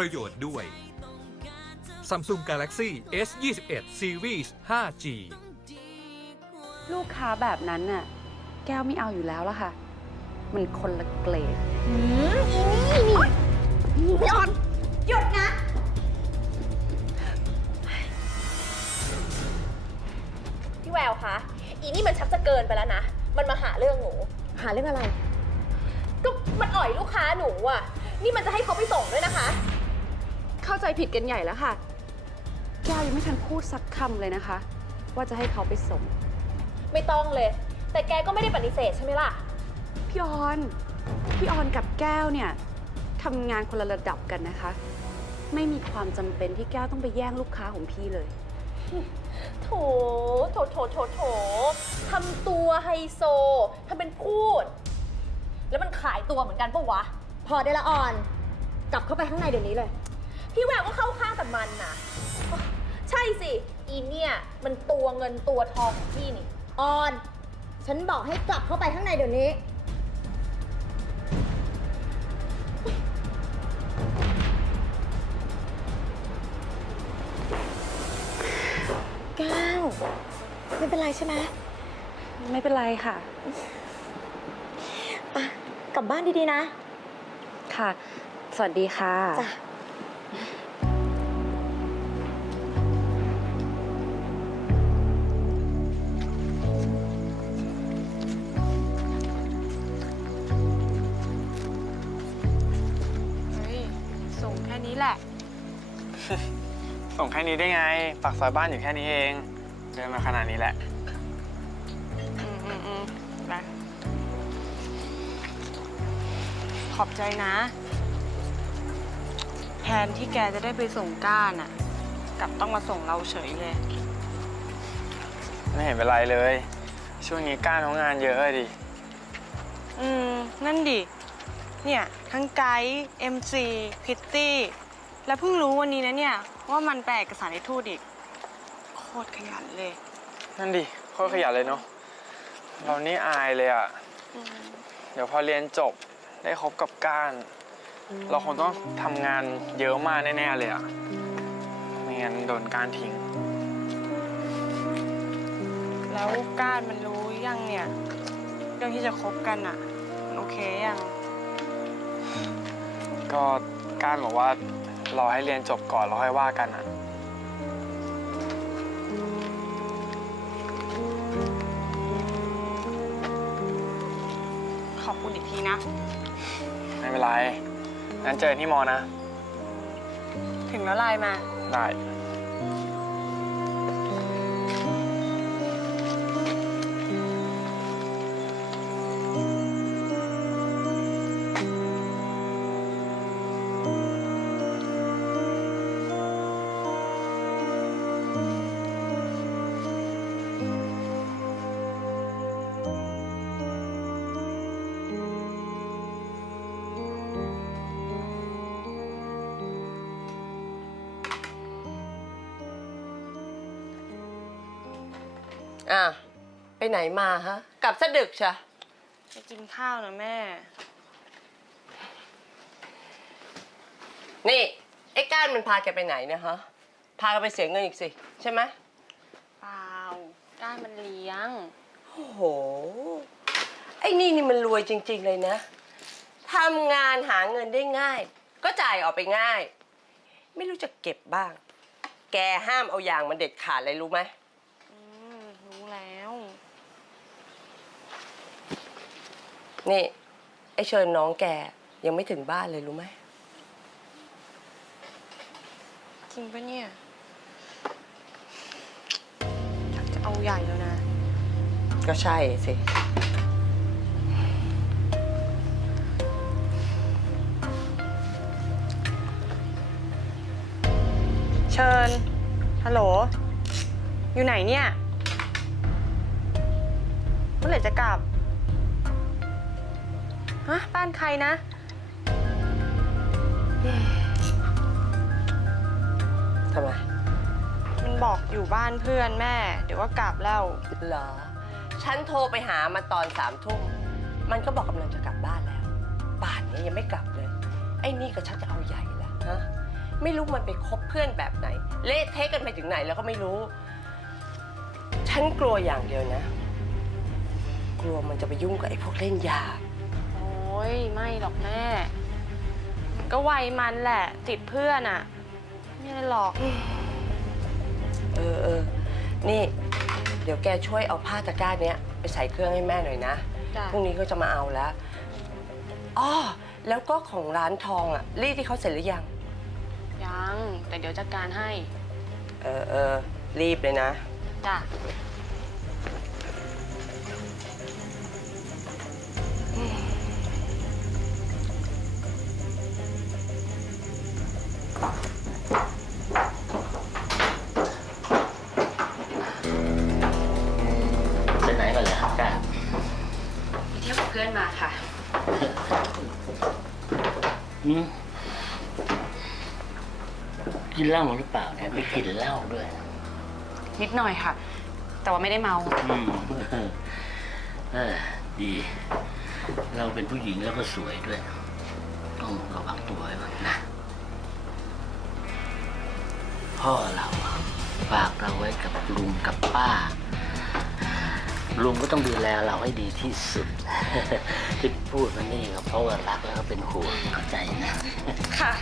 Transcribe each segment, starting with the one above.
ประโยชน์ด้วย Samsung Galaxy S 21 Series 5G ลูกค้าแบบนั้นน่ะ แก้วไม่เอาอยู่แล้วละค่ะ มันคนละเกรดยอนหยุดนะ พี่แววคะ อีนี่มันชักจะเกินไปแล้วนะ มันมาหาเรื่องหนู หาเรื่องอะไร ก็มันอ่อยลูกค้าหนูอะนี่มันจะให้เขาไปส่งด้วยนะคะ เข้าใจผิดกันใหญ่แล้วค่ะ แก้วยังไม่ทันพูดสักคำเลยนะคะ ว่าจะให้เขาไปส่ง ไม่ต้องเลย แต่แกก็ไม่ได้ปฏิเสธใช่ไหมล่ะ พี่ออน พี่ออนกับแก้วเนี่ยทำงานคนละระดับกันนะคะ ไม่มีความจำเป็นที่แก้วต้องไปแย่งลูกค้าของพี่เลย โถ โถ โถ โถ โถทำตัวไฮโซทำเป็นพูด แล้วมันขายตัวเหมือนกันปะวะ พอได้ละออน กลับเข้าไปข้างในเดี๋ยวนี้เลย พี่แววก็เข้าข้างแต่มันนะใช่สิ อีเนี่ยมันตัวเงินตัวทองของพี่นี่ ออน ฉันบอกให้กลับเข้าไปข้างในเดี๋ยวนี้ ก้าวไม่เป็นไรใช่ไหมไม่เป็นไรค่ะ อะ กลับบ้านดีๆนะ ค่ะ สวัสดีค่ะ จ้ะ แค่นี้ได้ไง ปากซอยบ้านอยู่แค่นี้เอง เดินมาขนาดนี้แหละ อืมอืมอืมไปขอบใจนะ แทนที่แกจะได้ไปส่งก้านอะกลับต้องมาส่งเราเฉยเลย ไม่เห็นเป็นไรเลย ช่วงนี้ก้านเขางานเยอะอะดิ อืม นั่นดิ เนี่ย ทั้งไกด์ MC พิตตี้ แล้วเพิ่งรู้วันนี้นะเนี่ย ว่ามันแปลเอกสารในทูตอีก โคตรขยันเลย นั่นดิโคตรขยันเลยเนาะเรานี่อายเลยอะเดี๋ยวพอเรียนจบได้คบกับก้าน เราคงต้องทำงานเยอะมากแน่ๆเลยอะไม่งั้นโดนก้านทิ้ง แล้วก้านมันรู้ยังเนี่ยเรื่องที่จะคบกันอะมันโอเคยัง ก็ก้านบอกว่า รอให้เรียนจบก่อนแล้วค่อยว่ากันอะขอบคุณอีกทีนะ ไม่เป็นไร งั้นเจอที่มอนะ ถึงแล้วไลน์มา ได้ อะไปไหนมาฮะ กลับซะดึกใช่ไปกินข้าวนะแม่ นี่ไอ้ก้านมันพาแกไปไหนเนี่ยฮะ พากันไปเสียเงินอีกสิ ใช่ไหมเปล่าก้านมันเลี้ยง โอ้โห ไอ้นี่นี่มันรวยจริง ๆ เลยนะทำงานหาเงินได้ง่าย ก็จ่ายออกไปง่าย ไม่รู้จะเก็บบ้าง แกห้ามเอาอย่างมันเด็ดขาดเลยรู้ไหม อืม รู้แล้ว นี่ไอ้เชิญน้องแกยังไม่ถึงบ้านเลยรู้ไหม จริงปะเนี่ยอยากจะเอาใหญ่แล้วนะ ก็ใช่สิ เชิญ ฮัลโหล อยู่ไหนเนี่ย เมื่อไหร่จะกลับ ฮะบ้านใครนะทำไมมันบอกอยู่บ้านเพื่อนแม่ เดี๋ยวก็กลับแล้ว เหรอ ฉันโทรไปหามันตอนสามทุ่ม มันก็บอกกำลังจะกลับบ้านแล้ว ป่านนี้ยังไม่กลับเลย ไอ้นี่ก็ชักจะเอาใหญ่ละฮะ ไม่รู้มันไปคบเพื่อนแบบไหน เละเทะกันไปถึงไหนแล้วก็ไม่รู้ ฉันกลัวอย่างเดียวนะ กลัวมันจะไปยุ่งกับไอ้พวกเล่นยาโอ้ยไม่หรอกแม่มันก็วัยมันแหละ ติดเพื่อนอะไม่ได้หรอกเออเออ นี่ เดี๋ยวแกช่วยเอาผ้าตะกร้าเนี้ยไปใส่เครื่องให้แม่หน่อยนะ จ้ะพรุ่งนี้ก็จะมาเอาแล้วอ๋อแล้วก็ของร้านทองอะรีดที่เขาเสร็จหรือยัง ยัง แต่เดี๋ยวจัดการให้ เออเออรีบเลยนะ จ้ะ พื่อนมาค่ะ อืมกินเหล้าหรือเปล่าเนี่ยไม่กินเหล้าด้วย นิดหน่อยค่ะ แต่ว่าไม่ได้เมา อืมเออดี เราเป็นผู้หญิงแล้วก็สวยด้วย ต้องระวังตัวไว้บ้างนะ พ่อเราอะฝากเราไว้กับลุงกับป้า ลุงก็ต้องดูแลเราให้ดีที่สุด ที่พูดมานี่ก็เพราะว่ารักแล้วก็เป็นห่วงเข้าใจนะ ค่ะ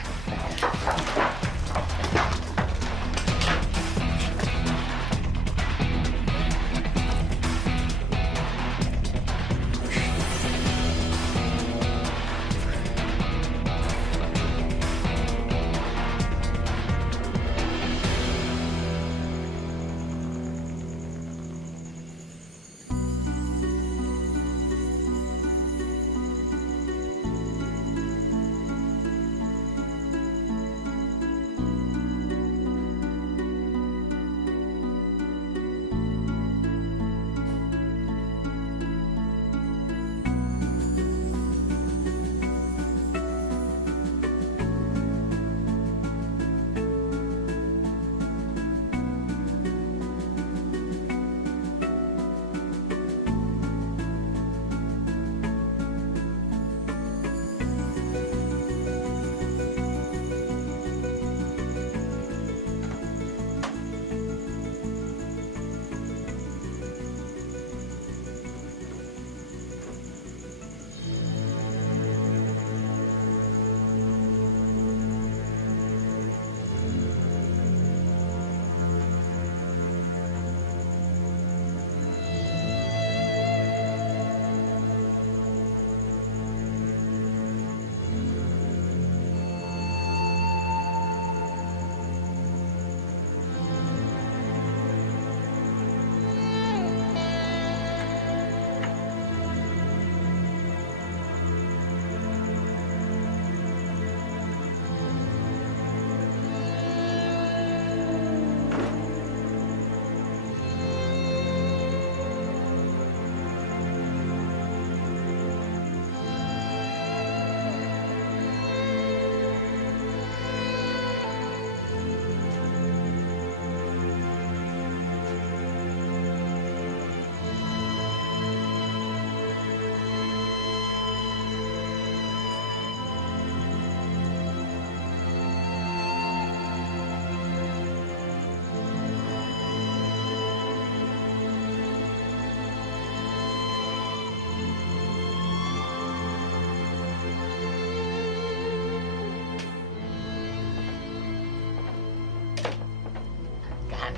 าร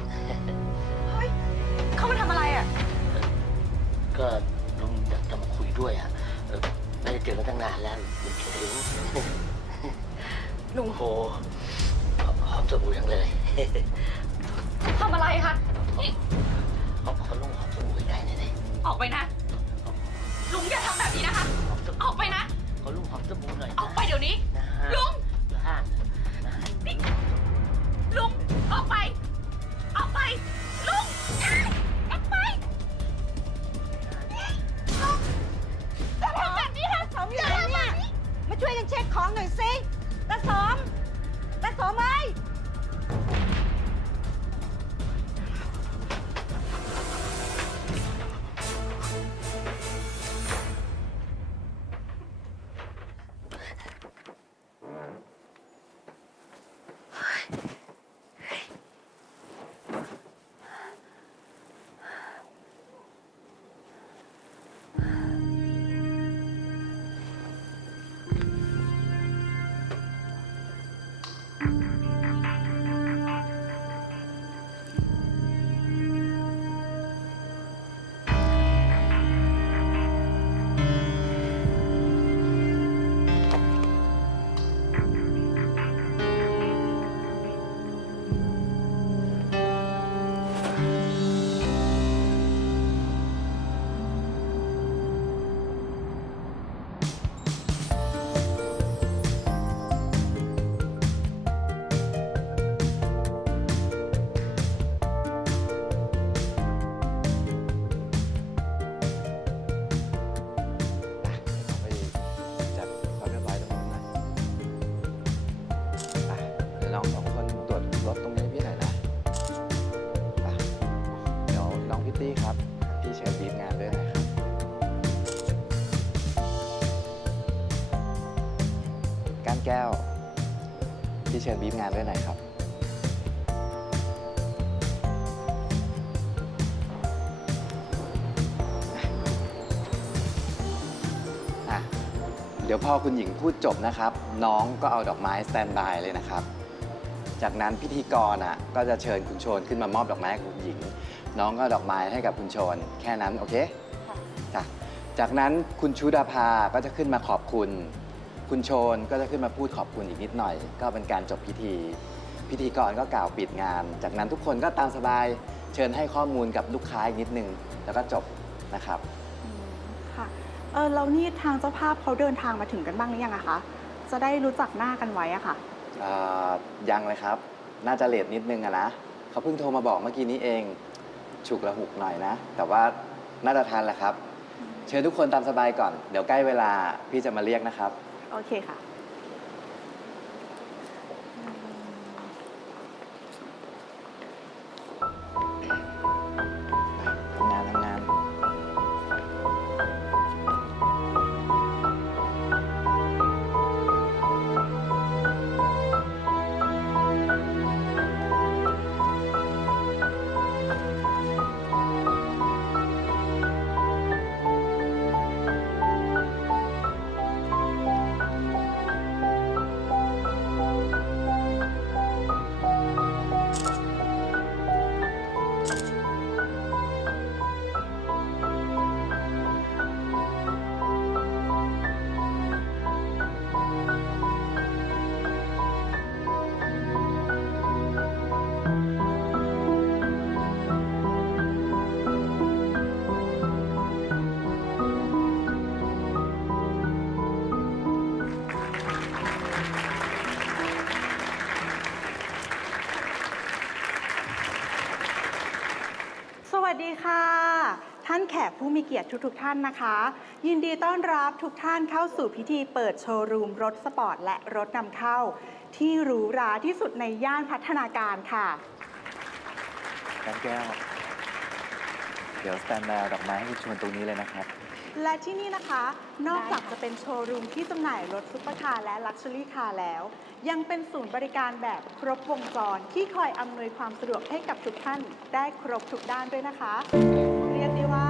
เขามาทำอะไรอะ ก็ลุงอยากจะมาคุยด้วยอะเออไม่ได้เจอกันตั้งนานแล้วลุงคิดถึงลุงโหหอมสบู่จังเลยทำอะไรคะหอมขอลุงหอมสบู่ใกล้ๆหน่อยดิออกไปนะ ลุงอย่าทำแบบนี้นะคะหอมสอบู่อกไปนะ ขอลุงหอมสบู่หน่อยนะออกไปเดี๋ยวนี้นะลุง ก้านแก้วพี่เชิญบีบงานด้วยหน่อยครับ อะ เดี๋ยวพอคุณหญิงพูดจบนะครับ น้องก็เอาดอกไม้สแตนบายเลยนะครับ จากนั้นพิธีกรอะก็จะเชิญคุณโชนขึ้นมามอบดอกไม้ให้คุณหญิง น้องก็เอาดอกไม้ให้กับคุณโชน แค่นั้นโอเคจ้ะจากนั้นคุณชูดาภาก็จะขึ้นมาขอบคุณ คุณโชนก็จะขึ้นมาพูดขอบคุณอีกนิดหน่อย ก็เป็นการจบพิธี พิธีกรก็กล่าวปิดงาน จากนั้นทุกคนก็ตามสบายเชิญให้ข้อมูลกับลูกค้าอีกนิดนึง แล้วก็จบนะครับ ค่ะเออแล้วนี่ทางเจ้าภาพเขาเดินทางมาถึงกันบ้างหรือยังอะคะ จะได้รู้จักหน้ากันไว้อะค่ะเอ่อยังเลยครับ น่าจะเลทนิดนึงอะนะ เขาเพิ่งโทรมาบอกเมื่อกี้นี้เอง ฉุกละหุกหน่อยนะ แต่ว่าน่าจะทันแหละครับ เชิญทุกคนตามสบายก่อน เดี๋ยวใกล้เวลาพี่จะมาเรียกนะครับ โอเคค่ะ แขกผู้มีเกียรติทุกๆท่านนะคะ ยินดีต้อนรับทุกท่านเข้าสู่พิธีเปิดโชว์รูมรถสปอร์ตและรถนำเข้า ที่หรูหราที่สุดในย่านพัฒนาการค่ะกันแก้ว เดี๋ยวสแตนบายเอาดอกไม้ให้คุณชวนตรงนี้เลยนะครับ และที่นี่นะคะ นอกจากจะเป็นโชว์รูมที่จำหน่ายรถซุปเปอร์คาร์และลักชัวรี่คาร์แล้ว ยังเป็นศูนย์บริการแบบครบวงจรที่คอยอำนวยความสะดวกให้กับทุกท่านได้ครบทุกด้านด้วยนะคะ เรียกได้ว่า